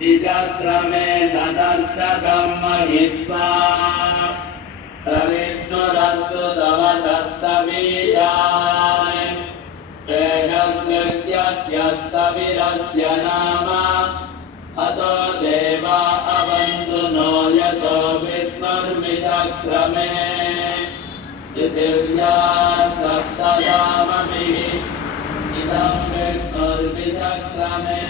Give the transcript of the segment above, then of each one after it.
दिचक्रमे सदर्शकम्महित्वा सविष्णुरस्तु तव सप्तवीर्याणि शेषकृत्यस्यस्तविरस्य नाम अतो देवा अवन्तु नो यतो विष्णुर्विचक्रमे दिव्या सप्तधामभिः इदं विष्णुर्विचक्रमे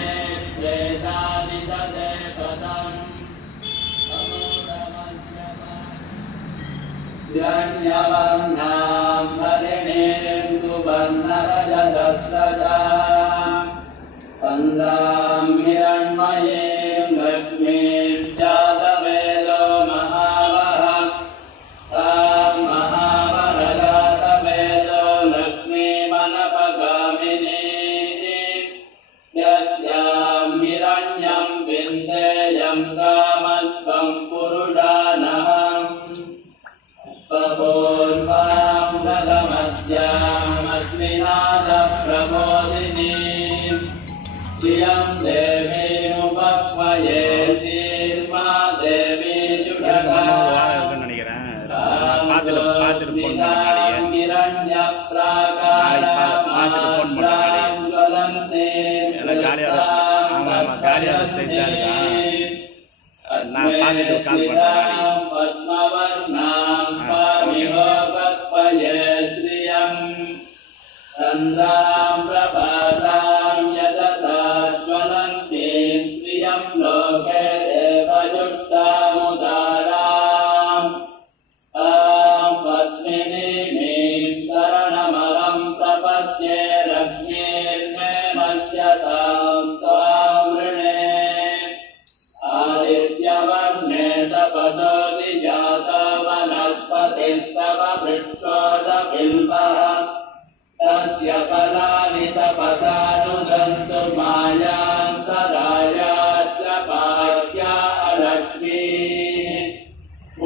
Janyavannam harinim subannarajasrajam Pandam hiranmayim lakshmim jatavedo mahavaham Tam mahavarajatavedo lakshmim anapagaminim Yatyam hiranyam vindeyam kamatvam purudanaham Purvam Dalamadhyam Asminada Prabodhinim Siyam Devi Mupakvaye Sirma Devi Judhaka Ramadodhidam Hiranya Prakaram Mahadram Galantim Padmavarnam Pamihopatpaye Sriyam Sandram Prabhatam Yasasajvalantim Sriyam Loke Devayuktam Udaram Padminimim Saranamaram Prapatye Lakshmirme Masyatam Samrine Adityavarne tapasodi jata vanaspatistava vrikshoda bilvaha tasya palani tapasanudantu mayantarayatra pakya alakshmi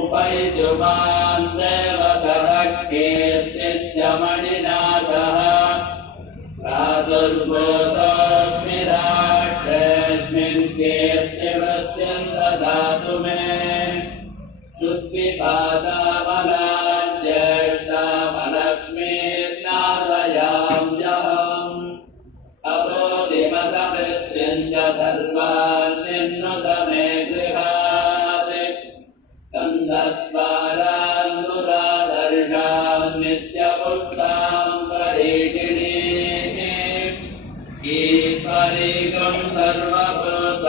upaiduman deva sarakirtityamanina saha pradurvotosmi rakshesmin kirtivratyam sadatu me Sutpipasa manajyakta manakshmirnadayam jaham Apodimasamrityanja sarvan ninnusame grihate Kandatvaran nusadarsham nisyaputtam parishini Isvarikam sarvabhuta